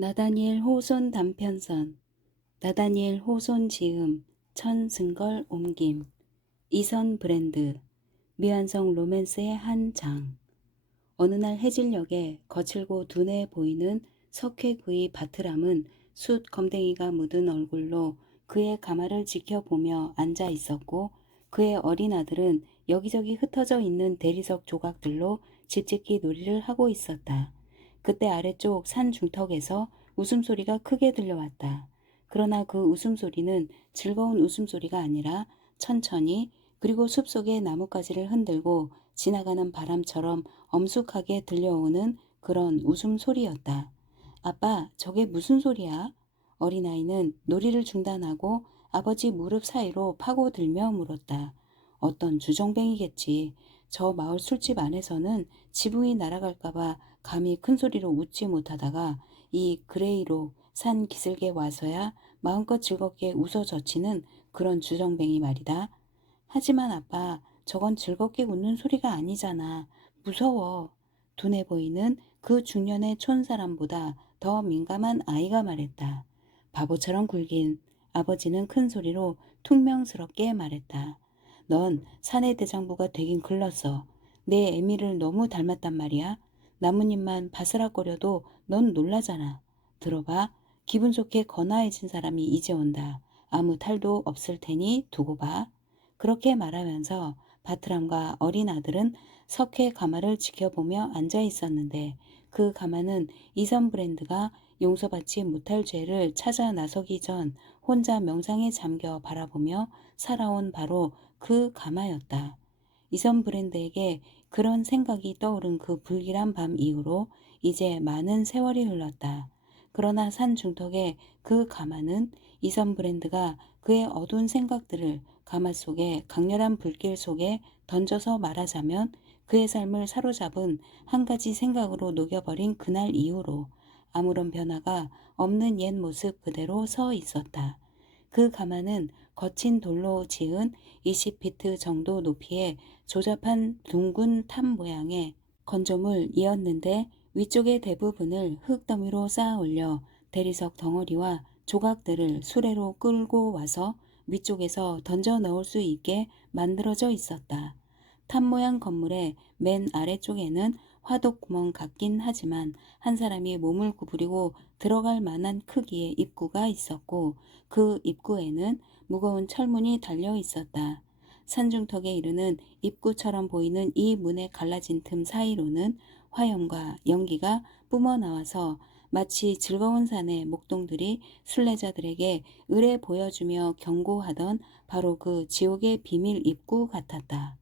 나다니엘 호손 단편선, 나다니엘 호손 지음, 천승걸 옮김, 이선 브랜드, 미완성 로맨스의 한 장. 어느 날 해질녘에 거칠고 둔해 보이는 석회구이 바트람은 숯 검댕이가 묻은 얼굴로 그의 가마를 지켜보며 앉아 있었고, 그의 어린 아들은 여기저기 흩어져 있는 대리석 조각들로 집짓기 놀이를 하고 있었다. 그때 아래쪽 산 중턱에서 웃음소리가 크게 들려왔다. 그러나 그 웃음소리는 즐거운 웃음소리가 아니라 천천히, 그리고 숲속의 나뭇가지를 흔들고 지나가는 바람처럼 엄숙하게 들려오는 그런 웃음소리였다. 아빠, 저게 무슨 소리야? 어린아이는 놀이를 중단하고 아버지 무릎 사이로 파고들며 물었다. 어떤 주정뱅이겠지. 저 마을 술집 안에서는 지붕이 날아갈까봐 감히 큰 소리로 웃지 못하다가 이 그레이로 산 기슭에 와서야 마음껏 즐겁게 웃어 젖히는 그런 주정뱅이 말이다. 하지만 아빠, 저건 즐겁게 웃는 소리가 아니잖아. 무서워. 둔해 보이는 그 중년의 촌사람보다 더 민감한 아이가 말했다. 바보처럼 굴긴. 아버지는 큰 소리로 퉁명스럽게 말했다. 넌 사내 대장부가 되긴 글렀어. 내 애미를 너무 닮았단 말이야. 나뭇잎만 바스락거려도 넌 놀라잖아. 들어봐. 기분 좋게 거나해진 사람이 이제 온다. 아무 탈도 없을 테니 두고 봐. 그렇게 말하면서 바트람과 어린 아들은 석회 가마를 지켜보며 앉아 있었는데, 그 가마는 이선 브랜드가 용서받지 못할 죄를 찾아 나서기 전 혼자 명상에 잠겨 바라보며 살아온 바로 그 가마였다. 이선 브랜드에게 그런 생각이 떠오른 그 불길한 밤 이후로 이제 많은 세월이 흘렀다. 그러나 산 중턱의 그 가마는 이선 브랜드가 그의 어두운 생각들을 가마 속에 강렬한 불길 속에 던져서 말하자면 그의 삶을 사로잡은 한 가지 생각으로 녹여버린 그날 이후로 아무런 변화가 없는 옛 모습 그대로 서 있었다. 그 가마는 거친 돌로 지은 20피트 정도 높이의 조잡한 둥근 탑 모양의 건조물이었는데, 위쪽의 대부분을 흙더미로 쌓아 올려 대리석 덩어리와 조각들을 수레로 끌고 와서 위쪽에서 던져 넣을 수 있게 만들어져 있었다. 탑 모양 건물의 맨 아래쪽에는 화독구멍 같긴 하지만 한 사람이 몸을 구부리고 들어갈 만한 크기의 입구가 있었고, 그 입구에는 무거운 철문이 달려 있었다. 산중턱에 이르는 입구처럼 보이는 이 문의 갈라진 틈 사이로는 화염과 연기가 뿜어나와서 마치 즐거운 산의 목동들이 순례자들에게 의뢰 보여주며 경고하던 바로 그 지옥의 비밀 입구 같았다.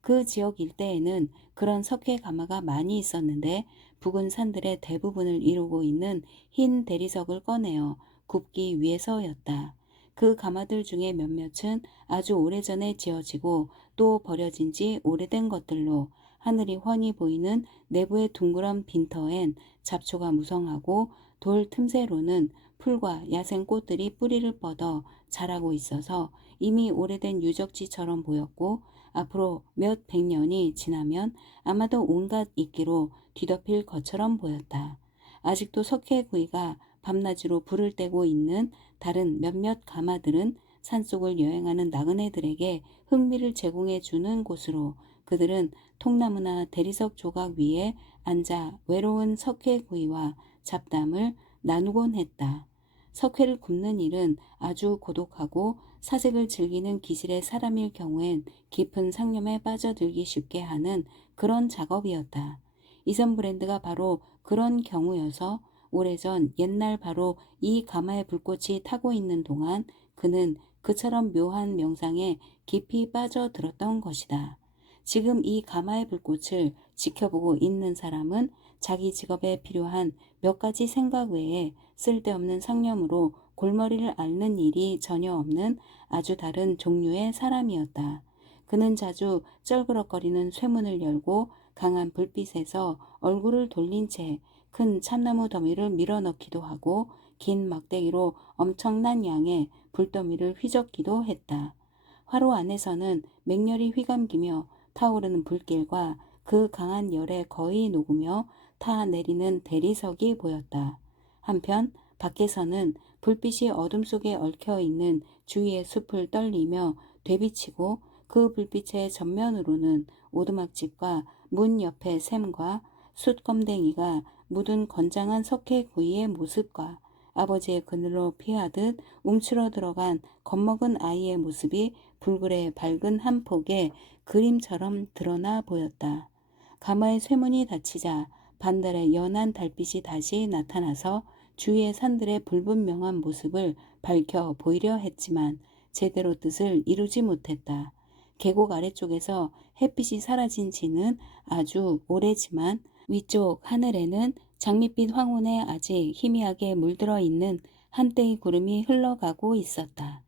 그 지역 일대에는 그런 석회 가마가 많이 있었는데, 북은 산들의 대부분을 이루고 있는 흰 대리석을 꺼내어 굽기 위해서였다. 그 가마들 중에 몇몇은 아주 오래전에 지어지고 또 버려진 지 오래된 것들로 하늘이 훤히 보이는 내부의 둥그런 빈터엔 잡초가 무성하고 돌 틈새로는 풀과 야생 꽃들이 뿌리를 뻗어 자라고 있어서 이미 오래된 유적지처럼 보였고, 앞으로 몇 백 년이 지나면 아마도 온갖 이끼로 뒤덮일 것처럼 보였다. 아직도 석회구이가 밤낮으로 불을 떼고 있는 다른 몇몇 가마들은 산속을 여행하는 나그네들에게 흥미를 제공해 주는 곳으로, 그들은 통나무나 대리석 조각 위에 앉아 외로운 석회구이와 잡담을 나누곤 했다. 석회를 굽는 일은 아주 고독하고 사색을 즐기는 기질의 사람일 경우엔 깊은 상념에 빠져들기 쉽게 하는 그런 작업이었다. 이선 브랜드가 바로 그런 경우여서 오래전 옛날 바로 이 가마의 불꽃이 타고 있는 동안 그는 그처럼 묘한 명상에 깊이 빠져들었던 것이다. 지금 이 가마의 불꽃을 지켜보고 있는 사람은 자기 직업에 필요한 몇 가지 생각 외에 쓸데없는 상념으로 골머리를 앓는 일이 전혀 없는 아주 다른 종류의 사람이었다. 그는 자주 쩔그럭거리는 쇠문을 열고 강한 불빛에서 얼굴을 돌린 채 큰 참나무 더미를 밀어넣기도 하고 긴 막대기로 엄청난 양의 불더미를 휘젓기도 했다. 화로 안에서는 맹렬히 휘감기며 타오르는 불길과 그 강한 열에 거의 녹으며 타 내리는 대리석이 보였다. 한편 밖에서는 불빛이 어둠 속에 얽혀 있는 주위의 숲을 떨리며 되비치고 그 불빛의 전면으로는 오두막집과 문 옆의 샘과 숯검댕이가 묻은 건장한 석회구이의 모습과 아버지의 그늘로 피하듯 움츠러 들어간 겁먹은 아이의 모습이 불굴의 밝은 한 폭의 그림처럼 드러나 보였다. 가마의 쇠문이 닫히자 반달의 연한 달빛이 다시 나타나서 주위의 산들의 불분명한 모습을 밝혀 보이려 했지만 제대로 뜻을 이루지 못했다. 계곡 아래쪽에서 햇빛이 사라진 지는 아주 오래지만 위쪽 하늘에는 장밋빛 황혼에 아직 희미하게 물들어 있는 한때의 구름이 흘러가고 있었다.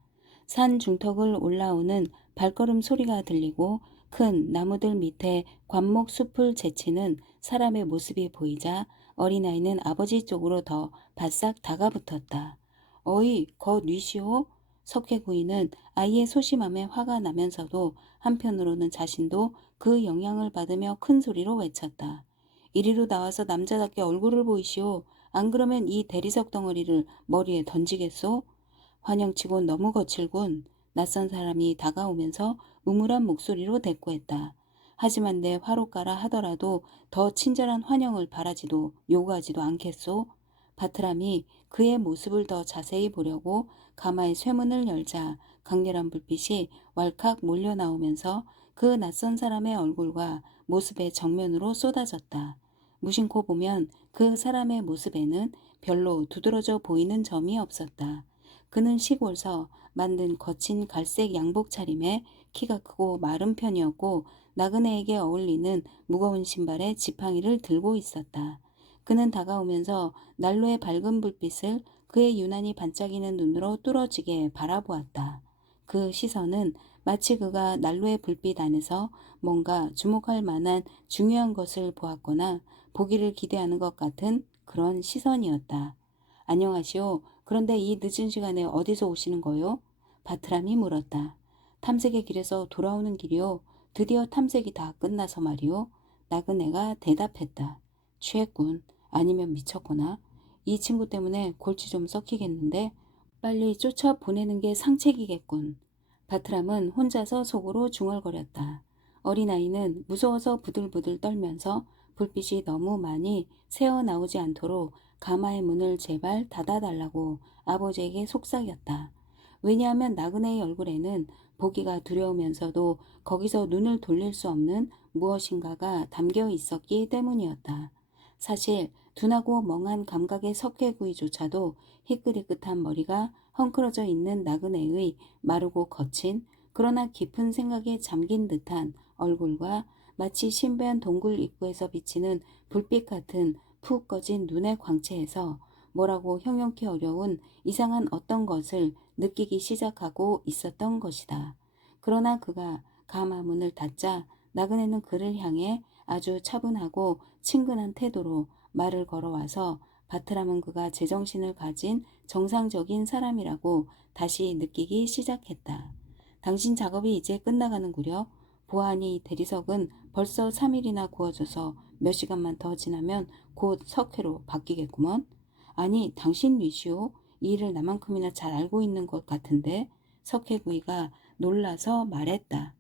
산 중턱을 올라오는 발걸음 소리가 들리고 큰 나무들 밑에 관목 숲을 제치는 사람의 모습이 보이자 어린아이는 아버지 쪽으로 더 바싹 다가붙었다. 어이, 거 뉘시오? 석회구이는 아이의 소심함에 화가 나면서도 한편으로는 자신도 그 영향을 받으며 큰 소리로 외쳤다. 이리로 나와서 남자답게 얼굴을 보이시오. 안 그러면 이 대리석 덩어리를 머리에 던지겠소? 환영치곤 너무 거칠군. 낯선 사람이 다가오면서 음울한 목소리로 대꾸했다. 하지만 내 화로가라 하더라도 더 친절한 환영을 바라지도 요구하지도 않겠소? 바트람이 그의 모습을 더 자세히 보려고 가마의 쇠문을 열자 강렬한 불빛이 왈칵 몰려 나오면서 그 낯선 사람의 얼굴과 모습의 정면으로 쏟아졌다. 무심코 보면 그 사람의 모습에는 별로 두드러져 보이는 점이 없었다. 그는 시골서 만든 거친 갈색 양복 차림에 키가 크고 마른 편이었고 나그네에게 어울리는 무거운 신발에 지팡이를 들고 있었다. 그는 다가오면서 난로의 밝은 불빛을 그의 유난히 반짝이는 눈으로 뚫어지게 바라보았다. 그 시선은 마치 그가 난로의 불빛 안에서 뭔가 주목할 만한 중요한 것을 보았거나 보기를 기대하는 것 같은 그런 시선이었다. 안녕하시오. 그런데 이 늦은 시간에 어디서 오시는 거요? 바트람이 물었다. 탐색의 길에서 돌아오는 길이요. 드디어 탐색이 다 끝나서 말이요. 나그네가 대답했다. 취했군. 아니면 미쳤거나. 이 친구 때문에 골치 좀 썩히겠는데 빨리 쫓아 보내는 게 상책이겠군. 바트람은 혼자서 속으로 중얼거렸다. 어린아이는 무서워서 부들부들 떨면서 불빛이 너무 많이 새어나오지 않도록 가마의 문을 제발 닫아달라고 아버지에게 속삭였다. 왜냐하면 나그네의 얼굴에는 보기가 두려우면서도 거기서 눈을 돌릴 수 없는 무엇인가가 담겨 있었기 때문이었다. 사실 둔하고 멍한 감각의 석회구이조차도 희끗희끗한 머리가 헝클어져 있는 나그네의 마르고 거친 그러나 깊은 생각에 잠긴 듯한 얼굴과 마치 신비한 동굴 입구에서 비치는 불빛 같은 푹 꺼진 눈의 광채에서 뭐라고 형용기 어려운 이상한 어떤 것을 느끼기 시작하고 있었던 것이다. 그러나 그가 가마문을 닫자 나그네는 그를 향해 아주 차분하고 친근한 태도로 말을 걸어와서 바트람은 그가 제정신을 가진 정상적인 사람이라고 다시 느끼기 시작했다. 당신 작업이 이제 끝나가는구려. 보아하니 대리석은 벌써 3일이나 구워져서 몇 시간만 더 지나면 곧 석회로 바뀌겠구먼. 아니 당신 뉘시오. 이 일을 나만큼이나 잘 알고 있는 것 같은데. 석회구이가 놀라서 말했다.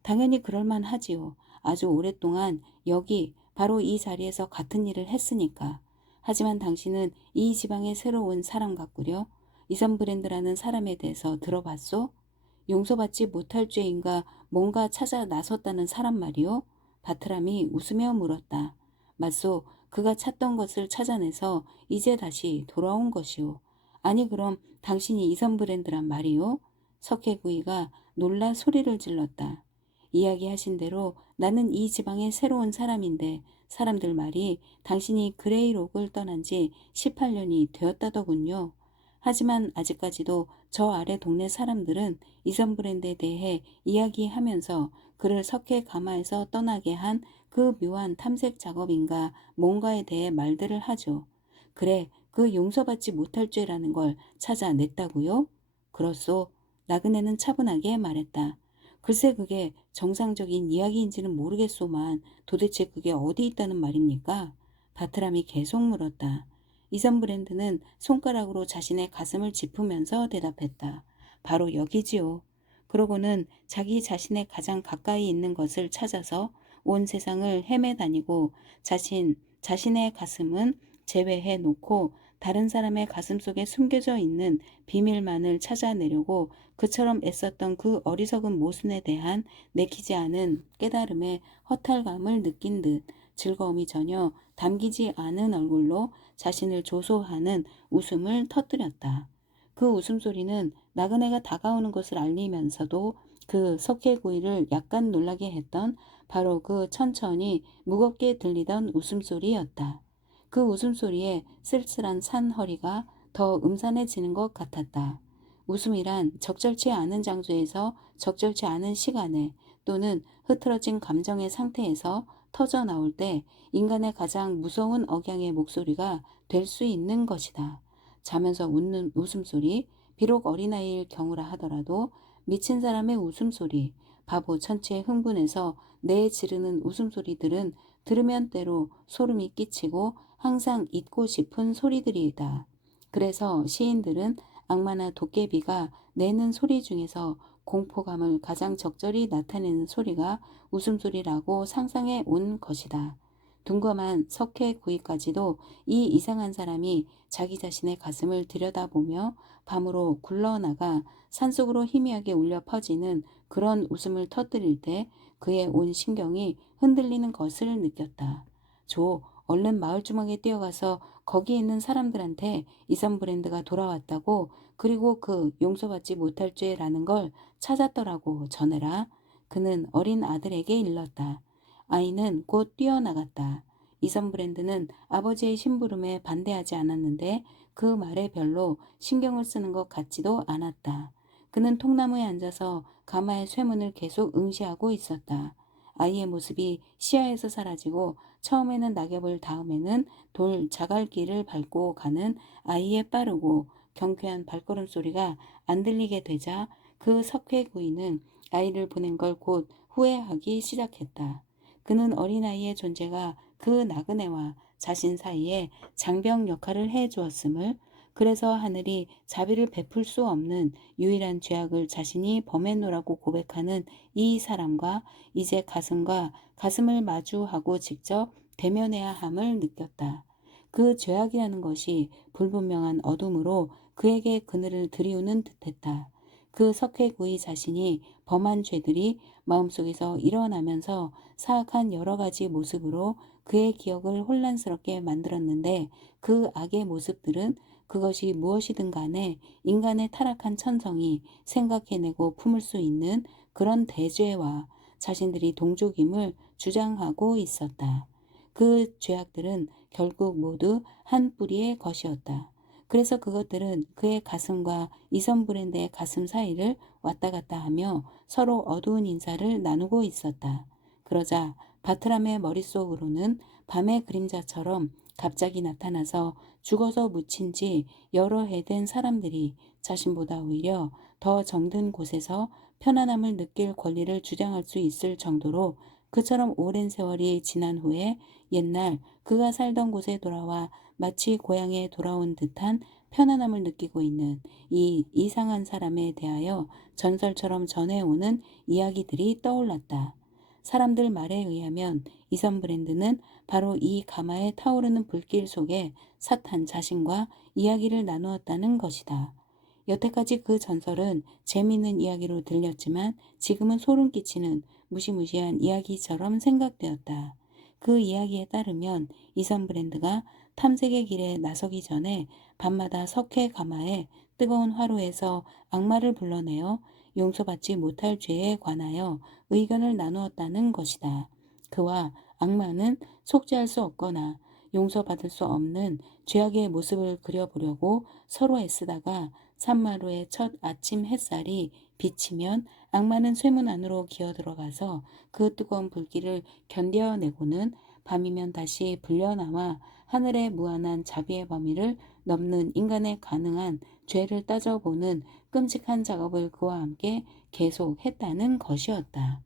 당연히 그럴만 하지요. 아주 오랫동안 여기 바로 이 자리에서 같은 일을 했으니까. 하지만 당신은 이 지방의 새로운 사람 같구려. 이선 브랜드라는 사람에 대해서 들어봤소? 용서받지 못할 죄인가 뭔가 찾아 나섰다는 사람 말이오? 바트람이 웃으며 물었다. 맞소. 그가 찾던 것을 찾아내서 이제 다시 돌아온 것이오. 아니 그럼 당신이 이선 브랜드란 말이오? 석회구이가 놀라 소리를 질렀다. 이야기하신 대로 나는 이 지방의 새로운 사람인데 사람들 말이 당신이 그레이록을 떠난 지 18년이 되었다더군요. 하지만 아직까지도 저 아래 동네 사람들은 이선 브랜드에 대해 이야기하면서 그를 석회 가마에서 떠나게 한 그 묘한 탐색 작업인가 뭔가에 대해 말들을 하죠. 그래, 그 용서받지 못할 죄라는 걸 찾아냈다고요? 그렇소. 나그네는 차분하게 말했다. 글쎄 그게 정상적인 이야기인지는 모르겠소만 도대체 그게 어디 있다는 말입니까? 바트람이 계속 물었다. 이선 브랜드는 손가락으로 자신의 가슴을 짚으면서 대답했다. 바로 여기지요. 그러고는 자기 자신의 가장 가까이 있는 것을 찾아서 온 세상을 헤매다니고 자신의 가슴은 제외해 놓고 다른 사람의 가슴 속에 숨겨져 있는 비밀만을 찾아내려고 그처럼 애썼던 그 어리석은 모순에 대한 내키지 않은 깨달음의 허탈감을 느낀 듯 즐거움이 전혀 담기지 않은 얼굴로 자신을 조소하는 웃음을 터뜨렸다. 그 웃음소리는 나그네가 다가오는 것을 알리면서도 그 석회구이를 약간 놀라게 했던 바로 그 천천히 무겁게 들리던 웃음소리였다. 그 웃음소리에 쓸쓸한 산허리가 더 음산해지는 것 같았다. 웃음이란 적절치 않은 장소에서 적절치 않은 시간에 또는 흐트러진 감정의 상태에서 터져 나올 때 인간의 가장 무서운 억양의 목소리가 될 수 있는 것이다. 자면서 웃는 웃음소리, 비록 어린아이일 경우라 하더라도 미친 사람의 웃음소리, 바보 천치의 흥분해서 내 지르는 웃음소리들은 들으면 때로 소름이 끼치고 항상 잊고 싶은 소리들이다. 그래서 시인들은 악마나 도깨비가 내는 소리 중에서 공포감을 가장 적절히 나타내는 소리가 웃음소리라고 상상해 온 것이다. 둔검한 석회구이까지도 이 이상한 사람이 자기 자신의 가슴을 들여다보며 밤으로 굴러나가 산속으로 희미하게 울려 퍼지는 그런 웃음을 터뜨릴 때 그의 온 신경이 흔들리는 것을 느꼈다. 조, 얼른 마을 주막에 뛰어가서 거기 있는 사람들한테 이선 브랜드가 돌아왔다고 그리고 그 용서받지 못할 죄라는 걸 찾았더라고 전해라. 그는 어린 아들에게 일렀다. 아이는 곧 뛰어나갔다. 이선 브랜드는 아버지의 심부름에 반대하지 않았는데 그 말에 별로 신경을 쓰는 것 같지도 않았다. 그는 통나무에 앉아서 가마의 쇠문을 계속 응시하고 있었다. 아이의 모습이 시야에서 사라지고 처음에는 낙엽을 다음에는 돌 자갈길을 밟고 가는 아이의 빠르고 경쾌한 발걸음 소리가 안 들리게 되자 그 석회구이는 아이를 보낸 걸 곧 후회하기 시작했다. 그는 어린아이의 존재가 그 나그네와 자신 사이에 장벽 역할을 해 주었음을, 그래서 하늘이 자비를 베풀 수 없는 유일한 죄악을 자신이 범했노라고 고백하는 이 사람과 이제 가슴과 가슴을 마주하고 직접 대면해야 함을 느꼈다. 그 죄악이라는 것이 불분명한 어둠으로 그에게 그늘을 들이우는 듯했다. 그 석회구이 자신이 범한 죄들이 마음속에서 일어나면서 사악한 여러 가지 모습으로 그의 기억을 혼란스럽게 만들었는데 그 악의 모습들은 그것이 무엇이든 간에 인간의 타락한 천성이 생각해내고 품을 수 있는 그런 대죄와 자신들이 동족임을 주장하고 있었다. 그 죄악들은 결국 모두 한 뿌리의 것이었다. 그래서 그것들은 그의 가슴과 이선 브랜드의 가슴 사이를 왔다 갔다 하며 서로 어두운 인사를 나누고 있었다. 그러자 바트람의 머릿속으로는 밤의 그림자처럼 갑자기 나타나서 죽어서 묻힌 지 여러 해 된 사람들이 자신보다 오히려 더 정든 곳에서 편안함을 느낄 권리를 주장할 수 있을 정도로 그처럼 오랜 세월이 지난 후에 옛날 그가 살던 곳에 돌아와 마치 고향에 돌아온 듯한 편안함을 느끼고 있는 이 이상한 사람에 대하여 전설처럼 전해오는 이야기들이 떠올랐다. 사람들 말에 의하면 이선 브랜드는 바로 이 가마에 타오르는 불길 속에 사탄 자신과 이야기를 나누었다는 것이다. 여태까지 그 전설은 재미있는 이야기로 들렸지만 지금은 소름 끼치는 무시무시한 이야기처럼 생각되었다. 그 이야기에 따르면 이선 브랜드가 탐색의 길에 나서기 전에 밤마다 석회 가마에 뜨거운 화로에서 악마를 불러내어 용서받지 못할 죄에 관하여 의견을 나누었다는 것이다. 그와 악마는 속죄할 수 없거나 용서받을 수 없는 죄악의 모습을 그려보려고 서로 애쓰다가 산마루의 첫 아침 햇살이 비치면 악마는 쇠문 안으로 기어들어가서 그 뜨거운 불길을 견뎌내고는 밤이면 다시 불려나와 하늘의 무한한 자비의 범위를 넘는 인간의 가능한 죄를 따져보는 끔찍한 작업을 그와 함께 계속했다는 것이었다.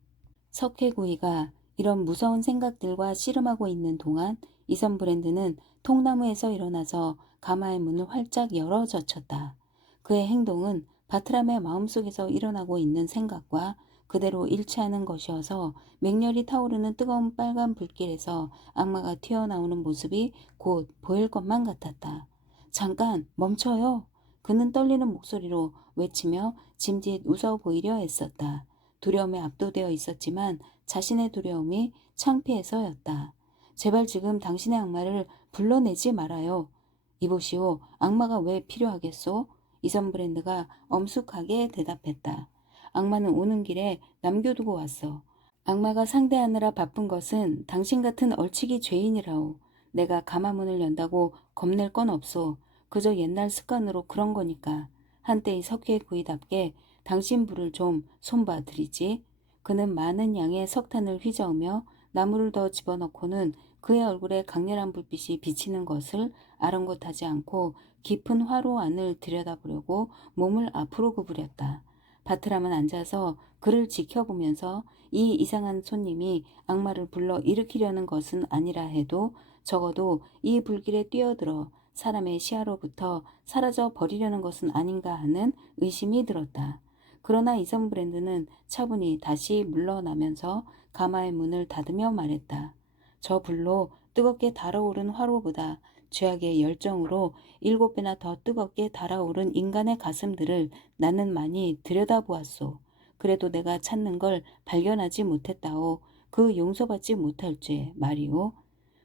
석회구이가 이런 무서운 생각들과 씨름하고 있는 동안 이선 브랜드는 통나무에서 일어나서 가마의 문을 활짝 열어 젖혔다. 그의 행동은 바트람의 마음속에서 일어나고 있는 생각과 그대로 일치하는 것이어서 맹렬히 타오르는 뜨거운 빨간 불길에서 악마가 튀어나오는 모습이 곧 보일 것만 같았다. 잠깐 멈춰요. 그는 떨리는 목소리로 외치며 짐짓 웃어 보이려 애썼다. 두려움에 압도되어 있었지만 자신의 두려움이 창피해서였다. 제발 지금 당신의 악마를 불러내지 말아요. 이보시오. 악마가 왜 필요하겠소? 이선 브랜드가 엄숙하게 대답했다. 악마는 오는 길에 남겨두고 왔어. 악마가 상대하느라 바쁜 것은 당신 같은 얼치기 죄인이라오. 내가 가마문을 연다고 겁낼 건 없소. 그저 옛날 습관으로 그런 거니까. 한때의 석회구이답게 당신 불을 좀 손봐 드리지. 그는 많은 양의 석탄을 휘저으며 나무를 더 집어넣고는 그의 얼굴에 강렬한 불빛이 비치는 것을 아랑곳하지 않고 깊은 화로 안을 들여다보려고 몸을 앞으로 구부렸다. 바트람은 앉아서 그를 지켜보면서 이 이상한 손님이 악마를 불러 일으키려는 것은 아니라 해도 적어도 이 불길에 뛰어들어 사람의 시야로부터 사라져 버리려는 것은 아닌가 하는 의심이 들었다. 그러나 이선 브랜드는 차분히 다시 물러나면서 가마의 문을 닫으며 말했다. 저 불로 뜨겁게 달아오른 화로보다 죄악의 열정으로 7배나 더 뜨겁게 달아오른 인간의 가슴들을 나는 많이 들여다보았소. 그래도 내가 찾는 걸 발견하지 못했다오. 그 용서받지 못할 죄 말이오.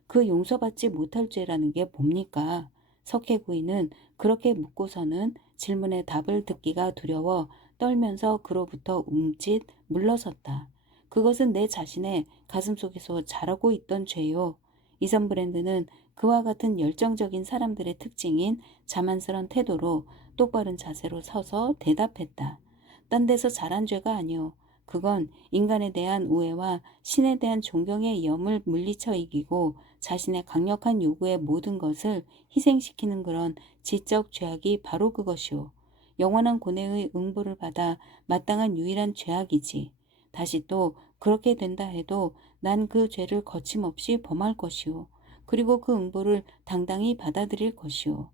그 용서받지 못할 죄라는 게 뭡니까? 석회구이는 그렇게 묻고서는 질문에 답을 듣기가 두려워 떨면서 그로부터 움찔 물러섰다. 그것은 내 자신의 가슴속에서 자라고 있던 죄요. 이선 브랜드는 그와 같은 열정적인 사람들의 특징인 자만스런 태도로 똑바른 자세로 서서 대답했다. 딴 데서 자란 죄가 아니오. 그건 인간에 대한 우애와 신에 대한 존경의 염을 물리쳐 이기고 자신의 강력한 요구의 모든 것을 희생시키는 그런 지적 죄악이 바로 그것이오. 영원한 고뇌의 응보를 받아 마땅한 유일한 죄악이지. 다시 또 그렇게 된다 해도 난 그 죄를 거침없이 범할 것이오. 그리고 그 응보를 당당히 받아들일 것이오.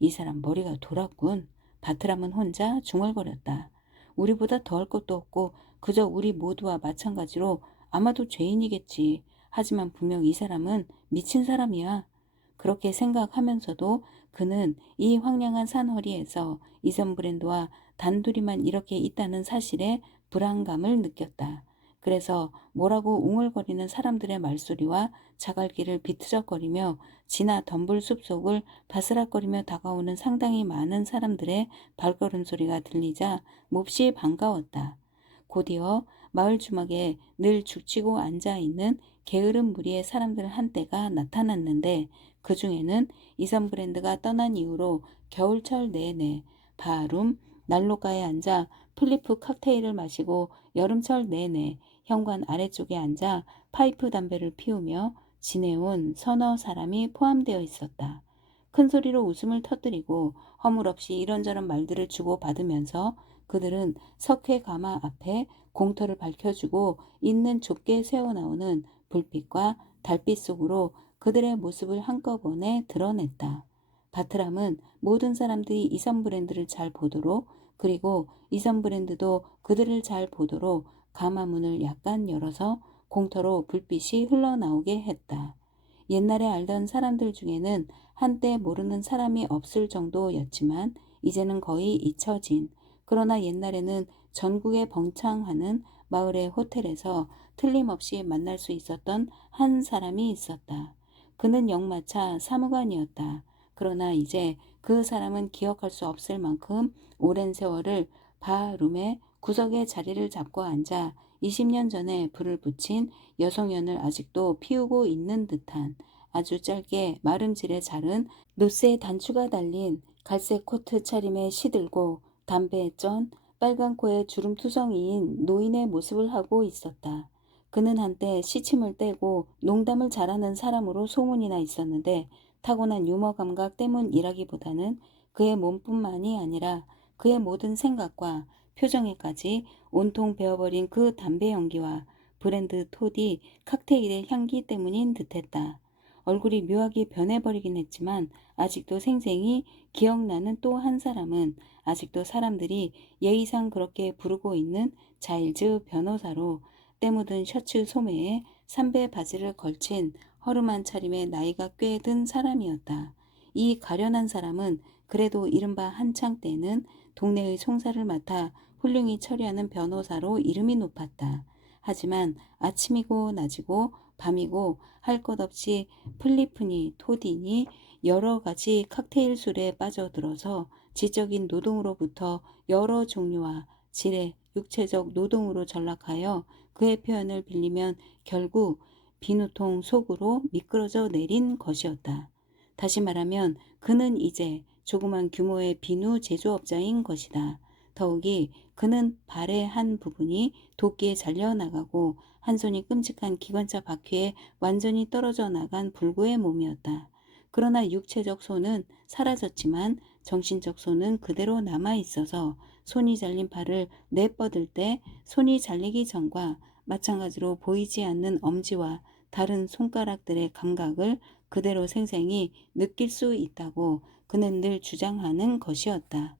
이 사람 머리가 돌았군. 바트람은 혼자 중얼거렸다. 우리보다 더할 것도 없고 그저 우리 모두와 마찬가지로 아마도 죄인이겠지. 하지만 분명 이 사람은 미친 사람이야. 그렇게 생각하면서도 그는 이 황량한 산허리에서 이선 브랜드와 단둘이만 이렇게 있다는 사실에 불안감을 느꼈다. 그래서 뭐라고 웅얼거리는 사람들의 말소리와 자갈길을 비트적거리며 지나 덤불 숲속을 바스락거리며 다가오는 상당히 많은 사람들의 발걸음 소리가 들리자 몹시 반가웠다. 곧이어 마을 주막에 늘 죽치고 앉아있는 게으른 무리의 사람들 한때가 나타났는데 그 중에는 이선 브랜드가 떠난 이후로 겨울철 내내 바룸 난로가에 앉아 필리프 칵테일을 마시고 여름철 내내 현관 아래쪽에 앉아 파이프 담배를 피우며 지내온 서너 사람이 포함되어 있었다. 큰 소리로 웃음을 터뜨리고 허물없이 이런저런 말들을 주고받으면서 그들은 석회 가마 앞에 공터를 밝혀주고 있는 좁게 새어나오는 불빛과 달빛 속으로 그들의 모습을 한꺼번에 드러냈다. 바트람은 모든 사람들이 이선 브랜드를 잘 보도록 그리고 이선 브랜드도 그들을 잘 보도록 가마문을 약간 열어서 공터로 불빛이 흘러나오게 했다. 옛날에 알던 사람들 중에는 한때 모르는 사람이 없을 정도였지만 이제는 거의 잊혀진 그러나 옛날에는 전국에 벙창하는 마을의 호텔에서 틀림없이 만날 수 있었던 한 사람이 있었다. 그는 역마차 사무관이었다. 그러나 이제 그 사람은 기억할 수 없을 만큼 오랜 세월을 바룸의 구석에 자리를 잡고 앉아 20년 전에 불을 붙인 여성연을 아직도 피우고 있는 듯한 아주 짧게 마름질에 자른 노쇠 단추가 달린 갈색 코트 차림에 시들고 담배에 쩐 빨간 코에 주름투성이인 노인의 모습을 하고 있었다. 그는 한때 시침을 떼고 농담을 잘하는 사람으로 소문이 나 있었는데 타고난 유머 감각 때문이라기보다는 그의 몸뿐만이 아니라 그의 모든 생각과 표정에까지 온통 베어버린 그 담배 연기와 브랜드 토디 칵테일의 향기 때문인 듯했다. 얼굴이 묘하게 변해버리긴 했지만 아직도 생생히 기억나는 또 한 사람은 아직도 사람들이 예의상 그렇게 부르고 있는 자일즈 변호사로 때 묻은 셔츠 소매에 삼배 바지를 걸친 허름한 차림의 나이가 꽤 든 사람이었다. 이 가련한 사람은 그래도 이른바 한창 때는 동네의 송사를 맡아 훌륭히 처리하는 변호사로 이름이 높았다. 하지만 아침이고 낮이고 밤이고 할 것 없이 플리프니 토디니 여러 가지 칵테일 술에 빠져들어서 지적인 노동으로부터 여러 종류와 질의 육체적 노동으로 전락하여 그의 표현을 빌리면 결국 비누통 속으로 미끄러져 내린 것이었다. 다시 말하면 그는 이제 조그만 규모의 비누 제조업자인 것이다. 더욱이 그는 발의 한 부분이 도끼에 잘려나가고 한 손이 끔찍한 기관차 바퀴에 완전히 떨어져 나간 불구의 몸이었다. 그러나 육체적 손은 사라졌지만 정신적 손은 그대로 남아있어서 손이 잘린 팔을 내뻗을 때 손이 잘리기 전과 마찬가지로 보이지 않는 엄지와 다른 손가락들의 감각을 그대로 생생히 느낄 수 있다고 그는 늘 주장하는 것이었다.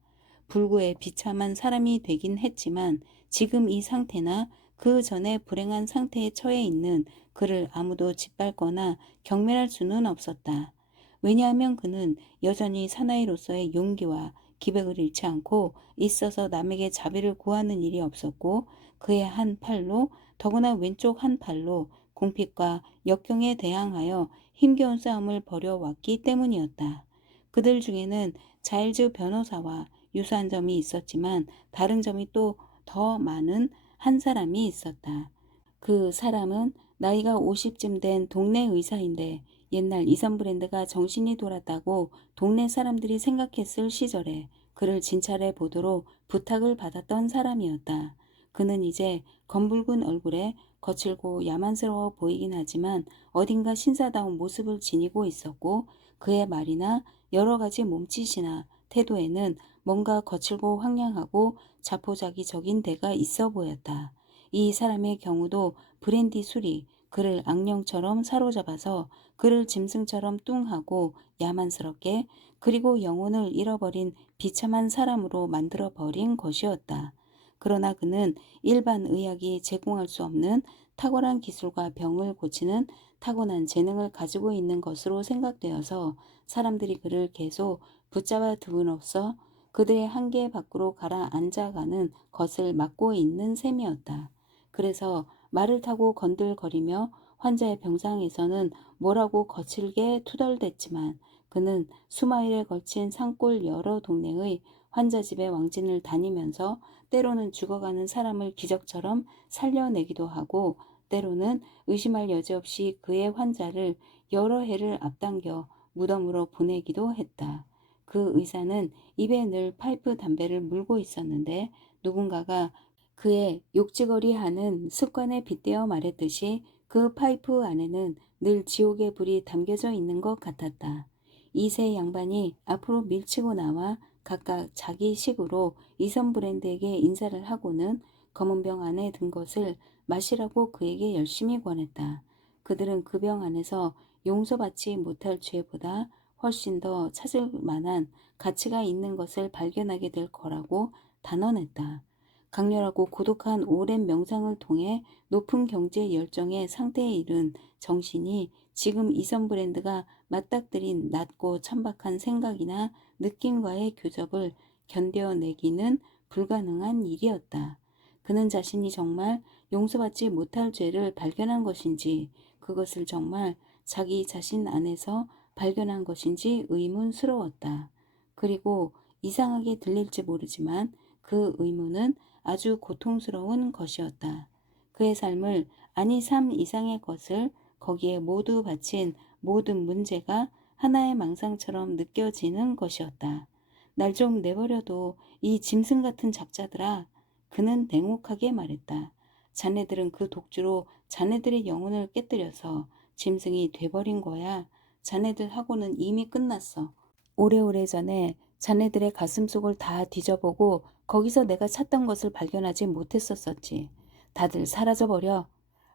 불구에 비참한 사람이 되긴 했지만 지금 이 상태나 그 전에 불행한 상태에 처해 있는 그를 아무도 짓밟거나 경멸할 수는 없었다. 왜냐하면 그는 여전히 사나이로서의 용기와 기백을 잃지 않고 있어서 남에게 자비를 구하는 일이 없었고 그의 한 팔로 더구나 왼쪽 한 팔로 궁핍과 역경에 대항하여 힘겨운 싸움을 벌여왔기 때문이었다. 그들 중에는 자일즈 변호사와 유사한 점이 있었지만 다른 점이 또 더 많은 한 사람이 있었다. 그 사람은 나이가 50쯤 된 동네 의사인데 옛날 이선 브랜드가 정신이 돌았다고 동네 사람들이 생각했을 시절에 그를 진찰해 보도록 부탁을 받았던 사람이었다. 그는 이제 검붉은 얼굴에 거칠고 야만스러워 보이긴 하지만 어딘가 신사다운 모습을 지니고 있었고 그의 말이나 여러 가지 몸짓이나 태도에는 뭔가 거칠고 황량하고 자포자기적인 데가 있어 보였다. 이 사람의 경우도 브랜디 술이 그를 악령처럼 사로잡아서 그를 짐승처럼 뚱하고 야만스럽게 그리고 영혼을 잃어버린 비참한 사람으로 만들어버린 것이었다. 그러나 그는 일반 의학이 제공할 수 없는 탁월한 기술과 병을 고치는 타고난 재능을 가지고 있는 것으로 생각되어서 사람들이 그를 계속 붙잡아 둠으로써 그들의 한계 밖으로 가라앉아가는 것을 막고 있는 셈이었다. 그래서 말을 타고 건들거리며 환자의 병상에서는 뭐라고 거칠게 투덜댔지만 그는 수마일에 걸친 산골 여러 동네의 환자 집의 왕진을 다니면서 때로는 죽어가는 사람을 기적처럼 살려내기도 하고 때로는 의심할 여지 없이 그의 환자를 여러 해를 앞당겨 무덤으로 보내기도 했다. 그 의사는 입에 늘 파이프 담배를 물고 있었는데 누군가가 그의 욕지거리하는 습관에 빗대어 말했듯이 그 파이프 안에는 늘 지옥의 불이 담겨져 있는 것 같았다. 이 세 양반이 앞으로 밀치고 나와 각각 자기 식으로 이선 브랜드에게 인사를 하고는 검은 병 안에 든 것을 마시라고 그에게 열심히 권했다. 그들은 그 병 안에서 용서받지 못할 죄보다 훨씬 더 찾을 만한 가치가 있는 것을 발견하게 될 거라고 단언했다. 강렬하고 고독한 오랜 명상을 통해 높은 경제 열정의 상태에 이른 정신이 지금 이선 브랜드가 맞닥뜨린 낮고 천박한 생각이나 느낌과의 교접을 견뎌내기는 불가능한 일이었다. 그는 자신이 정말 용서받지 못할 죄를 발견한 것인지 그것을 정말 자기 자신 안에서 발견한 것인지 의문스러웠다. 그리고 이상하게 들릴지 모르지만 그 의문은 아주 고통스러운 것이었다. 그의 삶을 아니 삶 이상의 것을 거기에 모두 바친 모든 문제가 하나의 망상처럼 느껴지는 것이었다. 날 좀 내버려둬 이 짐승 같은 잡자들아. 그는 냉혹하게 말했다. 자네들은 그 독주로 자네들의 영혼을 깨뜨려서 짐승이 돼버린 거야. 자네들하고는 이미 끝났어. 오래오래 전에 자네들의 가슴속을 다 뒤져보고 거기서 내가 찾던 것을 발견하지 못했었지. 다들 사라져버려.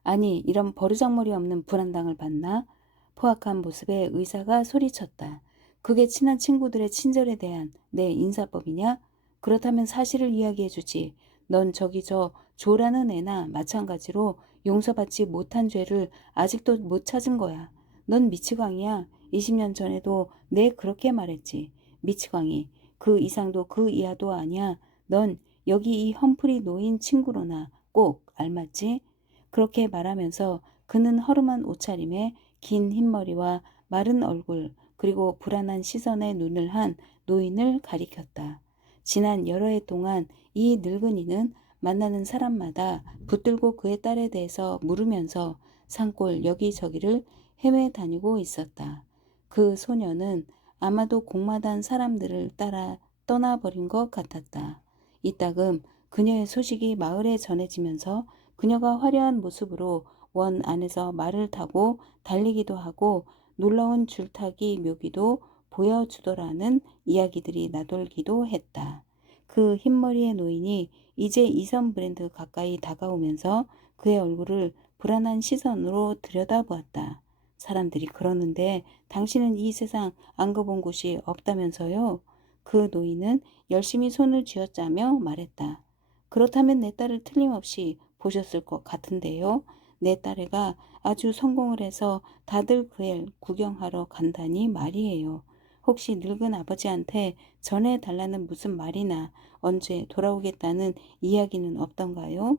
아니 이런 버르장머리 없는 불안당을 봤나? 포악한 모습에 의사가 소리쳤다. 그게 친한 친구들의 친절에 대한 내 인사법이냐? 그렇다면 사실을 이야기해주지. 넌 저기 저 조라는 애나 마찬가지로 용서받지 못한 죄를 아직도 못 찾은 거야. 넌 미치광이야. 20년 전에도 내 그렇게 말했지. 미치광이. 그 이상도 그 이하도 아니야. 넌 여기 이 험프리 노인 친구로나 꼭 알맞지? 그렇게 말하면서 그는 허름한 옷차림에 긴 흰머리와 마른 얼굴 그리고 불안한 시선에 눈을 한 노인을 가리켰다. 지난 여러 해 동안 이 늙은이는 만나는 사람마다 붙들고 그의 딸에 대해서 물으면서 산골 여기저기를 헤매 다니고 있었다. 그 소녀는 아마도 공마단 사람들을 따라 떠나버린 것 같았다. 이따금 그녀의 소식이 마을에 전해지면서 그녀가 화려한 모습으로 원 안에서 말을 타고 달리기도 하고 놀라운 줄타기 묘기도 보여주더라는 이야기들이 나돌기도 했다. 그 흰머리의 노인이 이제 이선 브랜드 가까이 다가오면서 그의 얼굴을 불안한 시선으로 들여다보았다. 사람들이 그러는데 당신은 이 세상 안 가본 곳이 없다면서요? 그 노인은 열심히 손을 쥐어짜며 말했다. 그렇다면 내 딸을 틀림없이 보셨을 것 같은데요. 내 딸애가 아주 성공을 해서 다들 그 애 구경하러 간다니 말이에요. 혹시 늙은 아버지한테 전해달라는 무슨 말이나 언제 돌아오겠다는 이야기는 없던가요?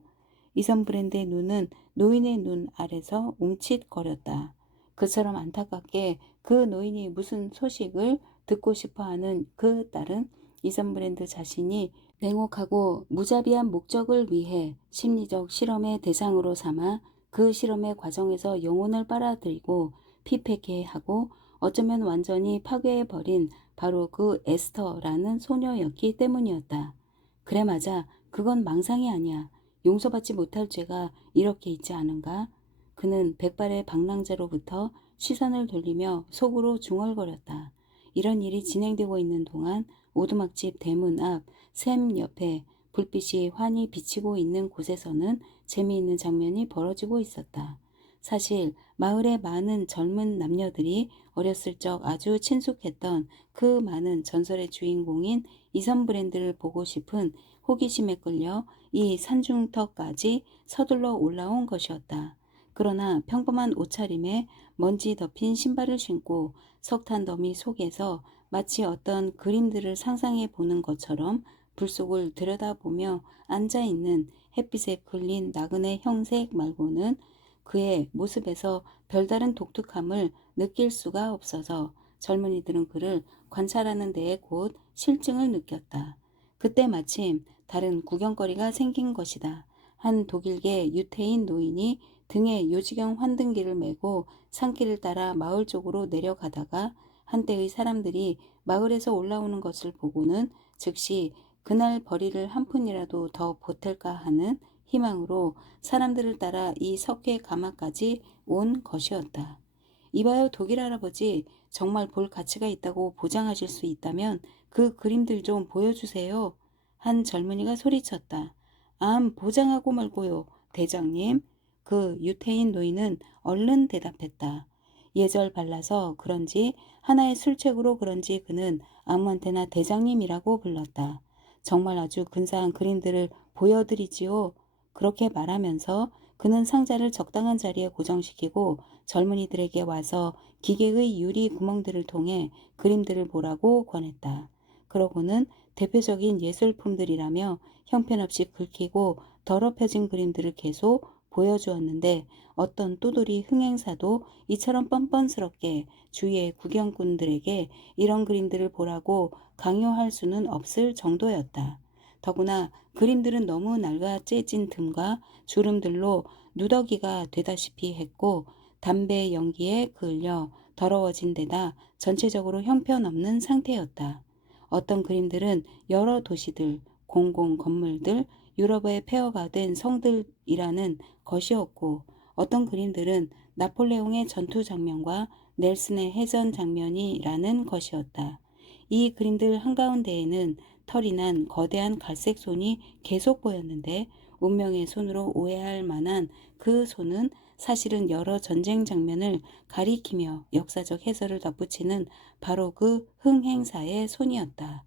이선 브랜드의 눈은 노인의 눈 아래서 웅칫거렸다. 그처럼 안타깝게 그 노인이 무슨 소식을 듣고 싶어하는 그 딸은 이선 브랜드 자신이 냉혹하고 무자비한 목적을 위해 심리적 실험의 대상으로 삼아 그 실험의 과정에서 영혼을 빨아들이고 피폐케 하고 어쩌면 완전히 파괴해버린 바로 그 에스터라는 소녀였기 때문이었다. 그래 맞아. 그건 망상이 아니야. 용서받지 못할 죄가 이렇게 있지 않은가? 그는 백발의 방랑자로부터 시선을 돌리며 속으로 중얼거렸다. 이런 일이 진행되고 있는 동안 오두막집 대문 앞 샘 옆에 불빛이 환히 비치고 있는 곳에서는 재미있는 장면이 벌어지고 있었다. 사실 마을의 많은 젊은 남녀들이 어렸을 적 아주 친숙했던 그 많은 전설의 주인공인 이선 브랜드를 보고 싶은 호기심에 끌려 이 산중턱까지 서둘러 올라온 것이었다. 그러나 평범한 옷차림에 먼지 덮인 신발을 신고 석탄 더미 속에서 마치 어떤 그림들을 상상해 보는 것처럼 불 속을 들여다보며 앉아있는 햇빛에 걸린 나그네 형색 말고는 그의 모습에서 별다른 독특함을 느낄 수가 없어서 젊은이들은 그를 관찰하는 데에 곧 실증을 느꼈다. 그때 마침 다른 구경거리가 생긴 것이다. 한 독일계 유태인 노인이 등에 요지경 환등기를 메고 산길을 따라 마을 쪽으로 내려가다가 한때의 사람들이 마을에서 올라오는 것을 보고는 즉시 그날 벌이를 한 푼이라도 더 보탤까 하는 희망으로 사람들을 따라 이 석회 가마까지 온 것이었다. 이봐요 독일 할아버지, 정말 볼 가치가 있다고 보장하실 수 있다면 그 그림들 좀 보여주세요. 한 젊은이가 소리쳤다. 암 보장하고 말고요 대장님. 그 유태인 노인은 얼른 대답했다. 예절 발라서 그런지 하나의 술책으로 그런지 그는 아무한테나 대장님이라고 불렀다. 정말 아주 근사한 그림들을 보여드리지요. 그렇게 말하면서 그는 상자를 적당한 자리에 고정시키고 젊은이들에게 와서 기계의 유리 구멍들을 통해 그림들을 보라고 권했다. 그러고는 대표적인 예술품들이라며 형편없이 긁히고 더럽혀진 그림들을 계속 보여주었는데 어떤 또돌이 흥행사도 이처럼 뻔뻔스럽게 주위의 구경꾼들에게 이런 그림들을 보라고 강요할 수는 없을 정도였다. 더구나 그림들은 너무 낡아 째진 틈과 주름들로 누더기가 되다시피 했고 담배 연기에 그을려 더러워진 데다 전체적으로 형편없는 상태였다. 어떤 그림들은 여러 도시들, 공공 건물들, 유럽의 폐허가 된 성들이라는 것이었고 어떤 그림들은 나폴레옹의 전투 장면과 넬슨의 해전 장면이라는 것이었다. 이 그림들 한가운데에는 털이 난 거대한 갈색 손이 계속 보였는데 운명의 손으로 오해할 만한 그 손은 사실은 여러 전쟁 장면을 가리키며 역사적 해설을 덧붙이는 바로 그 흥행사의 손이었다.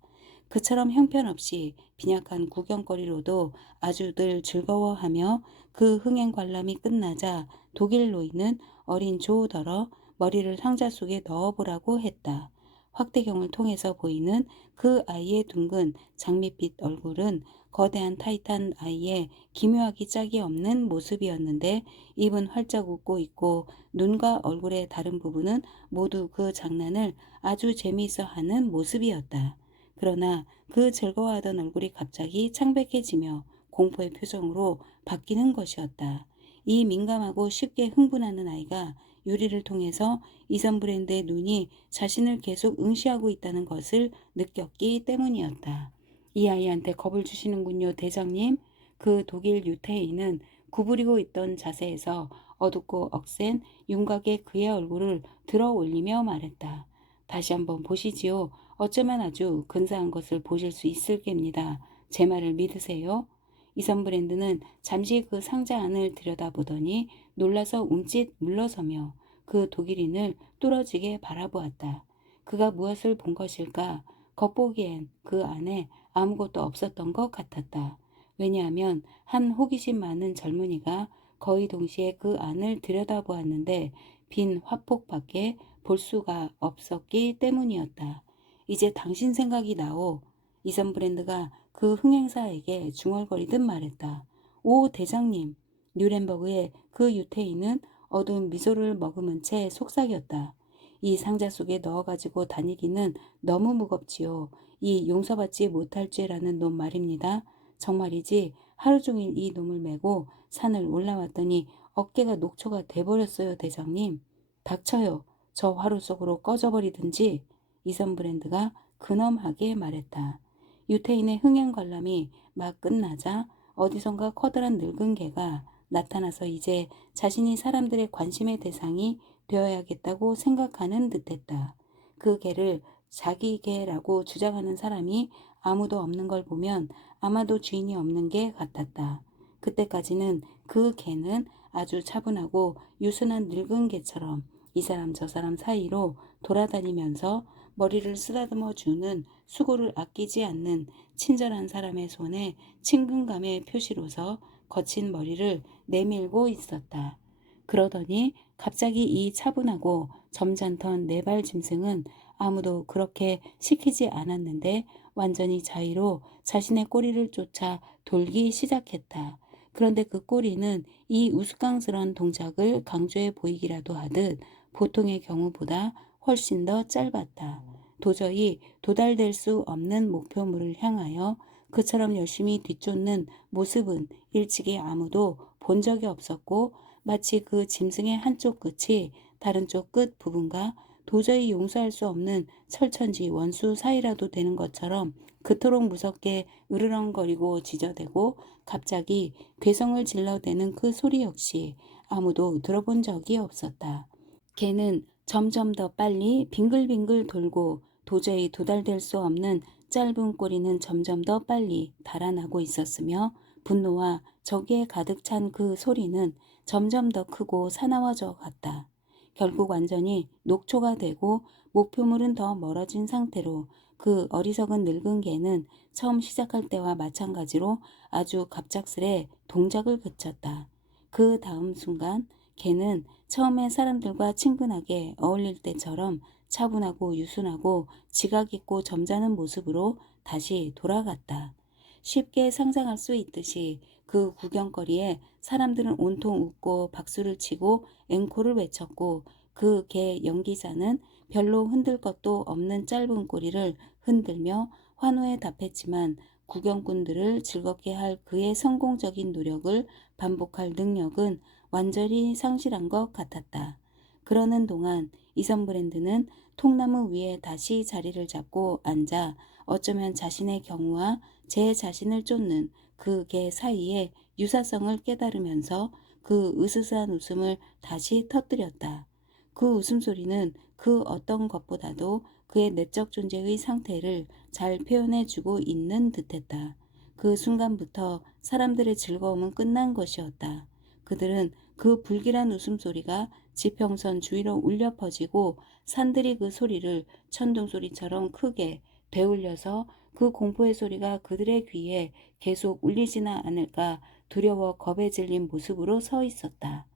그처럼 형편없이 빈약한 구경거리로도 아주들 즐거워하며 그 흥행 관람이 끝나자 독일 노인은 어린 조더러 머리를 상자 속에 넣어보라고 했다. 확대경을 통해서 보이는 그 아이의 둥근 장밋빛 얼굴은 거대한 타이탄 아이의 기묘하기 짝이 없는 모습이었는데, 입은 활짝 웃고 있고 눈과 얼굴의 다른 부분은 모두 그 장난을 아주 재미있어 하는 모습이었다. 그러나 그 즐거워하던 얼굴이 갑자기 창백해지며 공포의 표정으로 바뀌는 것이었다. 이 민감하고 쉽게 흥분하는 아이가 유리를 통해서 이선 브랜드의 눈이 자신을 계속 응시하고 있다는 것을 느꼈기 때문이었다. 이 아이한테 겁을 주시는군요, 대장님. 그 독일 유태인은 구부리고 있던 자세에서 어둡고 억센 윤곽의 그의 얼굴을 들어 올리며 말했다. 다시 한번 보시지요. 어쩌면 아주 근사한 것을 보실 수 있을 겁니다. 제 말을 믿으세요. 이선 브랜드는 잠시 그 상자 안을 들여다보더니 놀라서 움찔 물러서며 그 독일인을 뚫어지게 바라보았다. 그가 무엇을 본 것일까? 겉보기엔 그 안에 아무것도 없었던 것 같았다. 왜냐하면 한 호기심 많은 젊은이가 거의 동시에 그 안을 들여다보았는데 빈 화폭밖에 볼 수가 없었기 때문이었다. 이제 당신 생각이 나오. 이선 브랜드가 그 흥행사에게 중얼거리듯 말했다. 오, 대장님. 뉴렌버그의 그 유태인은 어두운 미소를 머금은 채 속삭였다. 이 상자 속에 넣어가지고 다니기는 너무 무겁지요. 이 용서받지 못할 죄라는 놈 말입니다. 정말이지 하루 종일 이 놈을 메고 산을 올라왔더니 어깨가 녹초가 돼버렸어요, 대장님. 닥쳐요. 저 화로 속으로 꺼져버리든지. 이선 브랜드가 근엄하게 말했다. 유태인의 흥행 관람이 막 끝나자 어디선가 커다란 늙은 개가 나타나서 이제 자신이 사람들의 관심의 대상이 되어야겠다고 생각하는 듯했다. 그 개를 자기 개라고 주장하는 사람이 아무도 없는 걸 보면 아마도 주인이 없는 게 같았다. 그때까지는 그 개는 아주 차분하고 유순한 늙은 개처럼 이 사람 저 사람 사이로 돌아다니면서 머리를 쓰다듬어 주는 수고를 아끼지 않는 친절한 사람의 손에 친근감의 표시로서 거친 머리를 내밀고 있었다. 그러더니 갑자기 이 차분하고 점잖던 네 발 짐승은 아무도 그렇게 시키지 않았는데 완전히 자의로 자신의 꼬리를 쫓아 돌기 시작했다. 그런데 그 꼬리는 이 우스꽝스런 동작을 강조해 보이기라도 하듯 보통의 경우보다 훨씬 더 짧았다. 도저히 도달될 수 없는 목표물을 향하여 그처럼 열심히 뒤쫓는 모습은 일찍이 아무도 본 적이 없었고, 마치 그 짐승의 한쪽 끝이 다른 쪽 끝 부분과 도저히 용서할 수 없는 철천지 원수 사이라도 되는 것처럼 그토록 무섭게 으르렁거리고 지저대고 갑자기 괴성을 질러대는 그 소리 역시 아무도 들어본 적이 없었다. 개는 점점 더 빨리 빙글빙글 돌고 도저히 도달될 수 없는 짧은 꼬리는 점점 더 빨리 달아나고 있었으며, 분노와 적에 가득 찬 그 소리는 점점 더 크고 사나워져 갔다. 결국 완전히 녹초가 되고 목표물은 더 멀어진 상태로 그 어리석은 늙은 개는 처음 시작할 때와 마찬가지로 아주 갑작스레 동작을 그쳤다. 그 다음 순간 개는 처음에 사람들과 친근하게 어울릴 때처럼 차분하고 유순하고 지각 있고 점잖은 모습으로 다시 돌아갔다. 쉽게 상상할 수 있듯이 그 구경거리에 사람들은 온통 웃고 박수를 치고 앵콜을 외쳤고, 그 개 연기자는 별로 흔들 것도 없는 짧은 꼬리를 흔들며 환호에 답했지만 구경꾼들을 즐겁게 할 그의 성공적인 노력을 반복할 능력은 완전히 상실한 것 같았다. 그러는 동안 이선 브랜드는 통나무 위에 다시 자리를 잡고 앉아 어쩌면 자신의 경우와 제 자신을 쫓는 그 개 사이의 유사성을 깨달으면서 그 으스스한 웃음을 다시 터뜨렸다. 그 웃음소리는 그 어떤 것보다도 그의 내적 존재의 상태를 잘 표현해주고 있는 듯했다. 그 순간부터 사람들의 즐거움은 끝난 것이었다. 그들은 그 불길한 웃음소리가 지평선 주위로 울려 퍼지고 산들이 그 소리를 천둥소리처럼 크게 되울려서 그 공포의 소리가 그들의 귀에 계속 울리지나 않을까 두려워 겁에 질린 모습으로 서 있었다.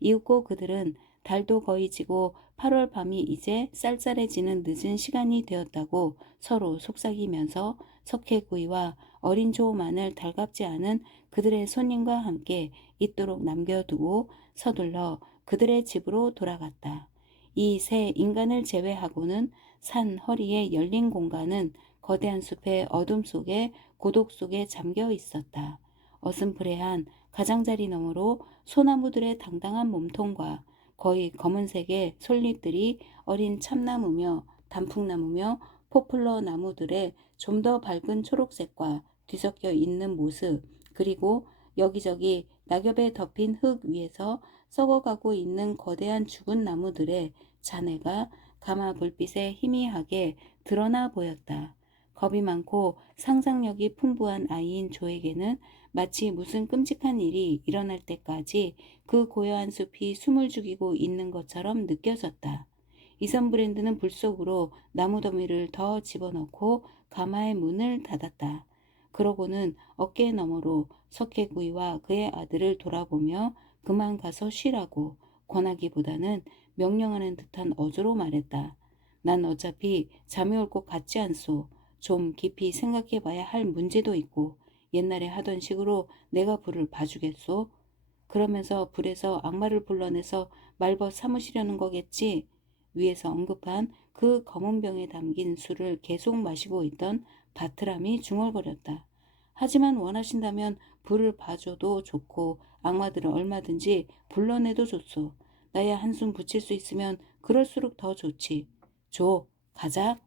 이윽고 그들은 달도 거의 지고 8월 밤이 이제 쌀쌀해지는 늦은 시간이 되었다고 서로 속삭이면서 석회구이와 어린 조만을 달갑지 않은 그들의 손님과 함께 있도록 남겨두고 서둘러 그들의 집으로 돌아갔다. 이 세 인간을 제외하고는 산 허리에 열린 공간은 거대한 숲의 어둠 속에 고독 속에 잠겨 있었다. 어슴푸레한 가장자리 너머로 소나무들의 당당한 몸통과 거의 검은색의 솔잎들이 어린 참나무며 단풍나무며 포플러 나무들의 좀 더 밝은 초록색과 뒤섞여 있는 모습, 그리고 여기저기 낙엽에 덮인 흙 위에서 썩어가고 있는 거대한 죽은 나무들의 잔해가 가마 불빛에 희미하게 드러나 보였다. 겁이 많고 상상력이 풍부한 아이인 조에게는 마치 무슨 끔찍한 일이 일어날 때까지 그 고요한 숲이 숨을 죽이고 있는 것처럼 느껴졌다. 이선 브랜드는 불 속으로 나무 더미를 더 집어넣고 가마의 문을 닫았다. 그러고는 어깨 너머로 석회구이와 그의 아들을 돌아보며 그만 가서 쉬라고 권하기보다는 명령하는 듯한 어조로 말했다. 난 어차피 잠이 올 것 같지 않소. 좀 깊이 생각해 봐야 할 문제도 있고 옛날에 하던 식으로 내가 불을 봐주겠소? 그러면서 불에서 악마를 불러내서 말벗 삼으시려는 거겠지? 위에서 언급한 그 검은 병에 담긴 술을 계속 마시고 있던 바트람이 중얼거렸다. 하지만 원하신다면 불을 봐줘도 좋고 악마들을 얼마든지 불러내도 좋소. 나야 한숨 붙일 수 있으면 그럴수록 더 좋지. 줘, 가자.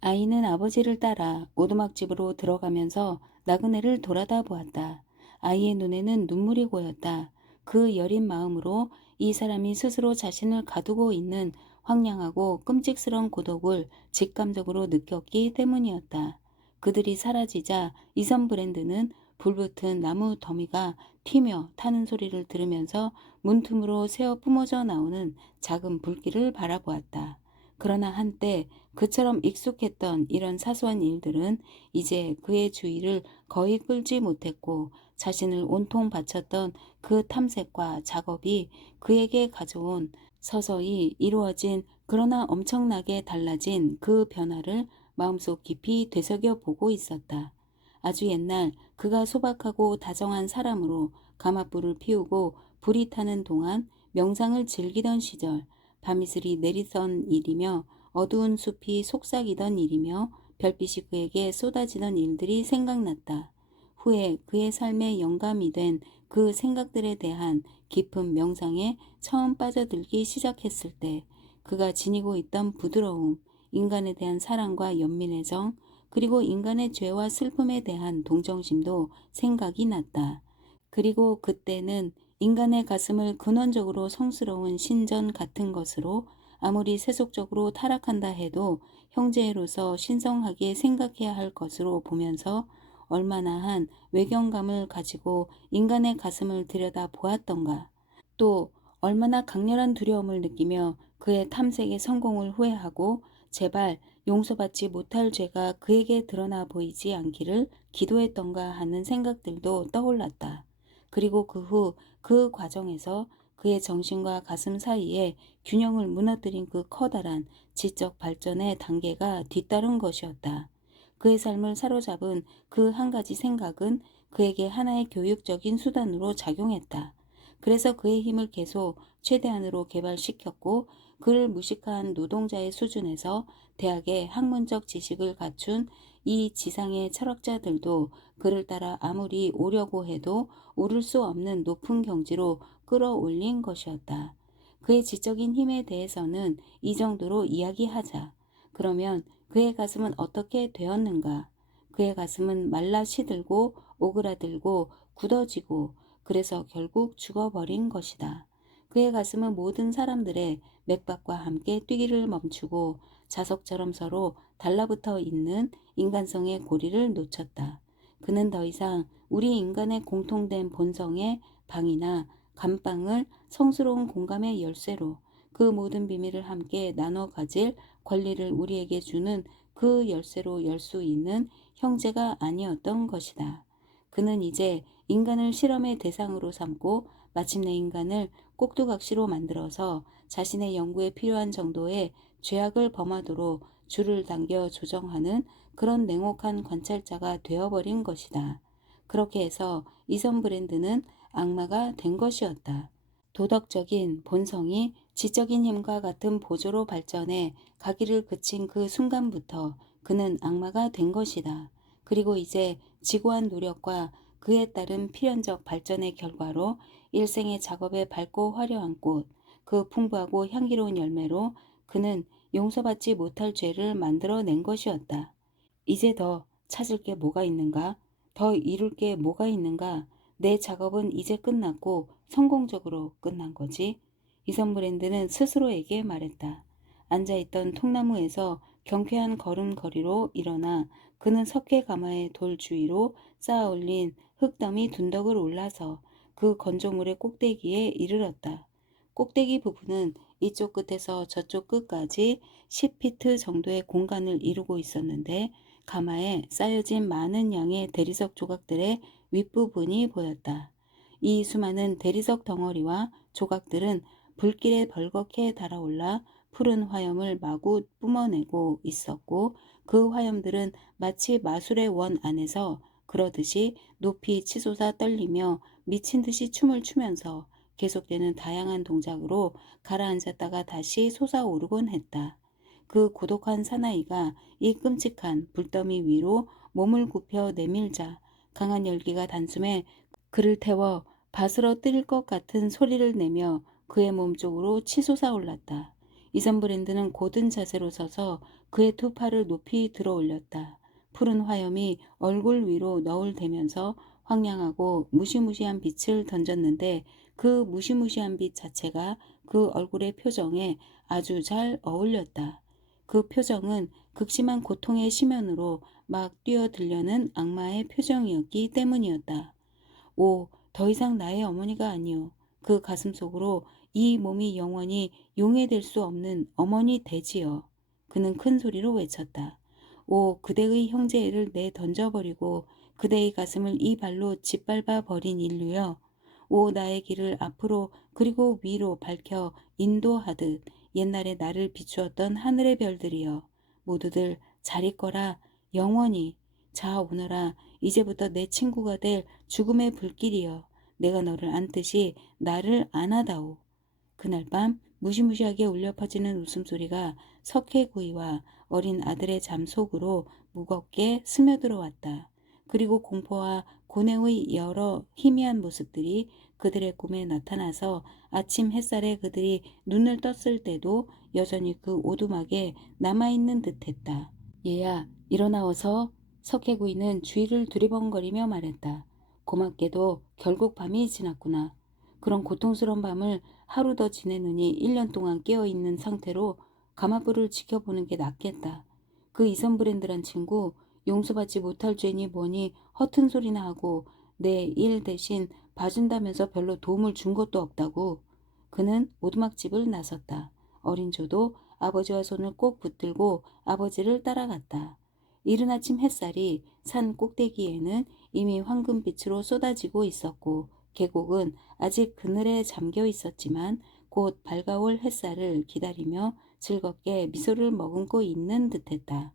아이는 아버지를 따라 오두막집으로 들어가면서 나그네를 돌아다 보았다. 아이의 눈에는 눈물이 고였다. 그 여린 마음으로 이 사람이 스스로 자신을 가두고 있는 황량하고 끔찍스러운 고독을 직감적으로 느꼈기 때문이었다. 그들이 사라지자 이선 브랜드는 불붙은 나무 더미가 튀며 타는 소리를 들으면서 문틈으로 새어 뿜어져 나오는 작은 불길을 바라보았다. 그러나 한때 그처럼 익숙했던 이런 사소한 일들은 이제 그의 주의를 거의 끌지 못했고 자신을 온통 바쳤던 그 탐색과 작업이 그에게 가져온 서서히 이루어진 그러나 엄청나게 달라진 그 변화를 마음속 깊이 되새겨 보고 있었다. 아주 옛날 그가 소박하고 다정한 사람으로 가마불을 피우고 불이 타는 동안 명상을 즐기던 시절, 밤이슬이 내리던 일이며 어두운 숲이 속삭이던 일이며 별빛이 그에게 쏟아지던 일들이 생각났다. 후에 그의 삶의 영감이 된 그 생각들에 대한 깊은 명상에 처음 빠져들기 시작했을 때 그가 지니고 있던 부드러움, 인간에 대한 사랑과 연민의 정, 그리고 인간의 죄와 슬픔에 대한 동정심도 생각이 났다. 그리고 그때는 인간의 가슴을 근원적으로 성스러운 신전 같은 것으로 아무리 세속적으로 타락한다 해도 형제로서 신성하게 생각해야 할 것으로 보면서 얼마나 한 외경감을 가지고 인간의 가슴을 들여다 보았던가. 또 얼마나 강렬한 두려움을 느끼며 그의 탐색의 성공을 후회하고 제발 용서받지 못할 죄가 그에게 드러나 보이지 않기를 기도했던가 하는 생각들도 떠올랐다. 그리고 그 후 그 과정에서 그의 정신과 가슴 사이에 균형을 무너뜨린 그 커다란 지적 발전의 단계가 뒤따른 것이었다. 그의 삶을 사로잡은 그 한 가지 생각은 그에게 하나의 교육적인 수단으로 작용했다. 그래서 그의 힘을 계속 최대한으로 개발시켰고 그를 무식한 노동자의 수준에서 대학의 학문적 지식을 갖춘 이 지상의 철학자들도 그를 따라 아무리 오려고 해도 오를 수 없는 높은 경지로 끌어올린 것이었다. 그의 지적인 힘에 대해서는 이 정도로 이야기하자. 그러면 그의 가슴은 어떻게 되었는가? 그의 가슴은 말라 시들고 오그라들고 굳어지고 그래서 결국 죽어버린 것이다. 그의 가슴은 모든 사람들의 맥박과 함께 뛰기를 멈추고 자석처럼 서로 달라붙어 있는 인간성의 고리를 놓쳤다. 그는 더 이상 우리 인간의 공통된 본성의 방이나 감방을 성스러운 공감의 열쇠로 그 모든 비밀을 함께 나눠 가질 권리를 우리에게 주는 그 열쇠로 열 수 있는 형제가 아니었던 것이다. 그는 이제 인간을 실험의 대상으로 삼고 마침내 인간을 꼭두각시로 만들어서 자신의 연구에 필요한 정도의 죄악을 범하도록 줄을 당겨 조정하는 그런 냉혹한 관찰자가 되어버린 것이다. 그렇게 해서 이선 브랜드는 악마가 된 것이었다. 도덕적인 본성이 지적인 힘과 같은 보조로 발전해 가기를 그친 그 순간부터 그는 악마가 된 것이다. 그리고 이제 지고한 노력과 그에 따른 필연적 발전의 결과로 일생의 작업에 밝고 화려한 꽃, 그 풍부하고 향기로운 열매로 그는 용서받지 못할 죄를 만들어낸 것이었다. 이제 더 찾을 게 뭐가 있는가? 더 이룰 게 뭐가 있는가? 내 작업은 이제 끝났고 성공적으로 끝난 거지. 이선 브랜드는 스스로에게 말했다. 앉아있던 통나무에서 경쾌한 걸음걸이로 일어나 그는 석회가마의 돌 주위로 쌓아 올린 흙더미 둔덕을 올라서 그 건조물의 꼭대기에 이르렀다. 꼭대기 부분은 이쪽 끝에서 저쪽 끝까지 10피트 정도의 공간을 이루고 있었는데 가마에 쌓여진 많은 양의 대리석 조각들의 윗부분이 보였다. 이 수많은 대리석 덩어리와 조각들은 불길에 벌겋게 달아올라 푸른 화염을 마구 뿜어내고 있었고 그 화염들은 마치 마술의 원 안에서 그러듯이 높이 치솟아 떨리며 미친 듯이 춤을 추면서 계속되는 다양한 동작으로 가라앉았다가 다시 솟아오르곤 했다. 그 고독한 사나이가 이 끔찍한 불더미 위로 몸을 굽혀 내밀자 강한 열기가 단숨에 그를 태워 바스러 뜰 것 같은 소리를 내며 그의 몸 쪽으로 치솟아 올랐다. 이선 브랜드는 곧은 자세로 서서 그의 두 팔을 높이 들어 올렸다. 푸른 화염이 얼굴 위로 너울대면서 황량하고 무시무시한 빛을 던졌는데 그 무시무시한 빛 자체가 그 얼굴의 표정에 아주 잘 어울렸다. 그 표정은 극심한 고통의 심연으로 막 뛰어들려는 악마의 표정이었기 때문이었다. 오, 더 이상 나의 어머니가 아니오. 그 가슴 속으로 이 몸이 영원히 용해될 수 없는 어머니 되지요. 그는 큰 소리로 외쳤다. 오, 그대의 형제를 내 던져버리고 그대의 가슴을 이 발로 짓밟아 버린 인류여. 오, 나의 길을 앞으로 그리고 위로 밝혀 인도하듯 옛날에 나를 비추었던 하늘의 별들이여. 모두들 잘 있거라. 영원히. 자, 오너라. 이제부터 내 친구가 될 죽음의 불길이여. 내가 너를 안듯이 나를 안아다오. 그날 밤 무시무시하게 울려 퍼지는 웃음소리가 석회구이와 어린 아들의 잠 속으로 무겁게 스며들어왔다. 그리고 공포와 고뇌의 여러 희미한 모습들이 그들의 꿈에 나타나서 아침 햇살에 그들이 눈을 떴을 때도 여전히 그 오두막에 남아있는 듯했다. 얘야, 일어나어서. 석회구이는 주위를 두리번거리며 말했다. 고맙게도 결국 밤이 지났구나. 그런 고통스러운 밤을 하루 더 지내느니 1년 동안 깨어있는 상태로 가마불을 지켜보는 게 낫겠다. 그 이선 브랜드란 친구 용서받지 못할 죄니 뭐니 허튼 소리나 하고 내 일 대신 봐준다면서 별로 도움을 준 것도 없다고. 그는 오두막집을 나섰다. 어린 조도 아버지와 손을 꼭 붙들고 아버지를 따라갔다. 이른 아침 햇살이 산 꼭대기에는 이미 황금빛으로 쏟아지고 있었고 계곡은 아직 그늘에 잠겨 있었지만 곧 밝아올 햇살을 기다리며 즐겁게 미소를 머금고 있는 듯했다.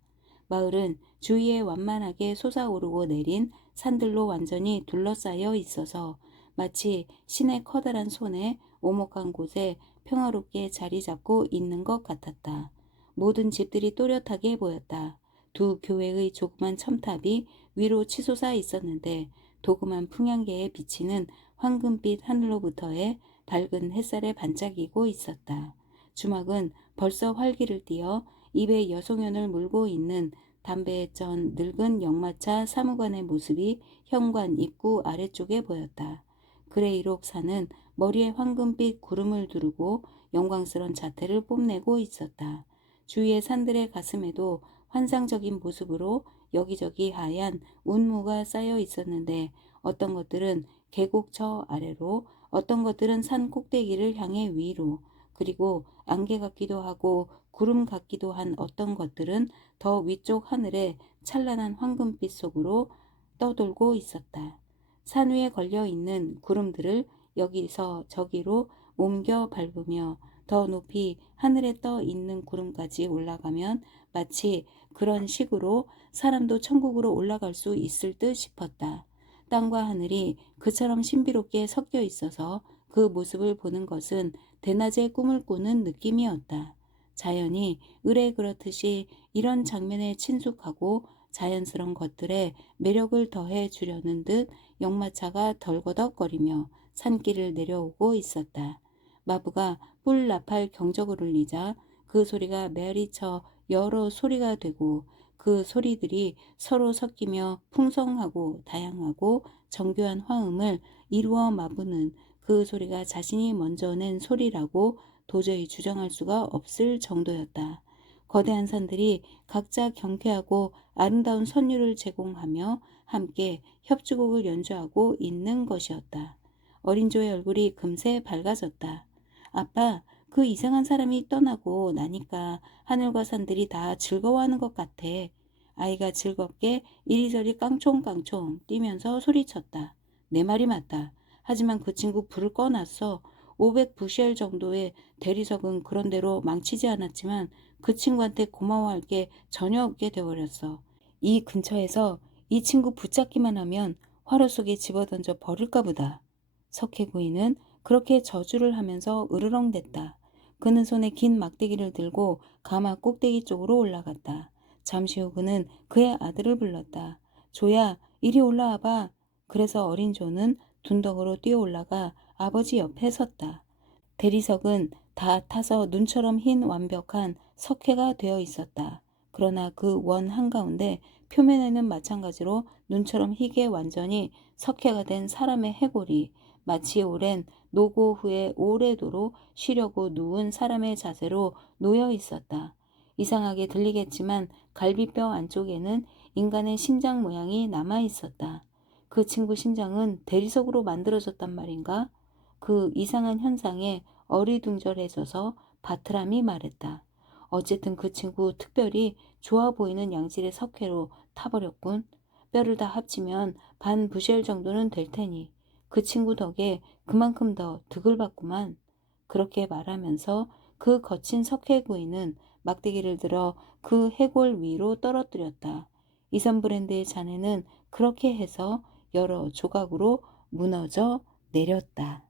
마을은 주위에 완만하게 솟아오르고 내린 산들로 완전히 둘러싸여 있어서 마치 신의 커다란 손에 오목한 곳에 평화롭게 자리 잡고 있는 것 같았다. 모든 집들이 또렷하게 보였다. 두 교회의 조그만 첨탑이 위로 치솟아 있었는데 도금한 풍향계에 비치는 황금빛 하늘로부터의 밝은 햇살에 반짝이고 있었다. 주막은 벌써 활기를 띠어 입에 여송연을 물고 있는 담배에 쩐 늙은 역마차 사무관의 모습이 현관 입구 아래쪽에 보였다. 그레이록 산은 머리에 황금빛 구름을 두르고 영광스런 자태를 뽐내고 있었다. 주위의 산들의 가슴에도 환상적인 모습으로 여기저기 하얀 운무가 쌓여 있었는데 어떤 것들은 계곡 저 아래로 어떤 것들은 산 꼭대기를 향해 위로, 그리고 안개 같기도 하고 구름 같기도 한 어떤 것들은 더 위쪽 하늘에 찬란한 황금빛 속으로 떠돌고 있었다. 산 위에 걸려 있는 구름들을 여기서 저기로 옮겨 밟으며 더 높이 하늘에 떠 있는 구름까지 올라가면 마치 그런 식으로 사람도 천국으로 올라갈 수 있을 듯 싶었다. 땅과 하늘이 그처럼 신비롭게 섞여 있어서 그 모습을 보는 것은 대낮에 꿈을 꾸는 느낌이었다. 자연이 의뢰 그렇듯이 이런 장면에 친숙하고 자연스러운 것들에 매력을 더해 주려는 듯 역마차가 덜거덕거리며 산길을 내려오고 있었다. 마부가 뿔 나팔 경적을 울리자 그 소리가 메아리쳐 여러 소리가 되고 그 소리들이 서로 섞이며 풍성하고 다양하고 정교한 화음을 이루어 마부는 그 소리가 자신이 먼저 낸 소리라고 도저히 주장할 수가 없을 정도였다. 거대한 산들이 각자 경쾌하고 아름다운 선율을 제공하며 함께 협주곡을 연주하고 있는 것이었다. 어린 조의 얼굴이 금세 밝아졌다. 아빠, 그 이상한 사람이 떠나고 나니까 하늘과 산들이 다 즐거워하는 것 같아. 아이가 즐겁게 이리저리 깡총깡총 뛰면서 소리쳤다. 내 말이 맞다. 하지만 그 친구 불을 꺼놨어. 500부시엘 정도의 대리석은 그런대로 망치지 않았지만 그 친구한테 고마워할 게 전혀 없게 되어버렸어. 이 근처에서 이 친구 붙잡기만 하면 화로 속에 집어던져 버릴까 보다. 석회구이는 그렇게 저주를 하면서 으르렁댔다. 그는 손에 긴 막대기를 들고 가마 꼭대기 쪽으로 올라갔다. 잠시 후 그는 그의 아들을 불렀다. 조야, 이리 올라와봐. 그래서 어린 조는 둔덕으로 뛰어 올라가 아버지 옆에 섰다. 대리석은 다 타서 눈처럼 흰 완벽한 석회가 되어 있었다. 그러나 그 원 한가운데 표면에는 마찬가지로 눈처럼 희게 완전히 석회가 된 사람의 해골이 마치 오랜 노고 후에 오래도록 쉬려고 누운 사람의 자세로 놓여 있었다. 이상하게 들리겠지만 갈비뼈 안쪽에는 인간의 심장 모양이 남아 있었다. 그 친구 심장은 대리석으로 만들어졌단 말인가? 그 이상한 현상에 어리둥절해져서 바트람이 말했다. 어쨌든 그 친구 특별히 좋아 보이는 양질의 석회로 타버렸군. 뼈를 다 합치면 반 부쉘 정도는 될 테니 그 친구 덕에 그만큼 더 득을 받구만. 그렇게 말하면서 그 거친 석회구이는 막대기를 들어 그 해골 위로 떨어뜨렸다. 이선 브랜드의 잔해는 그렇게 해서 여러 조각으로 무너져 내렸다.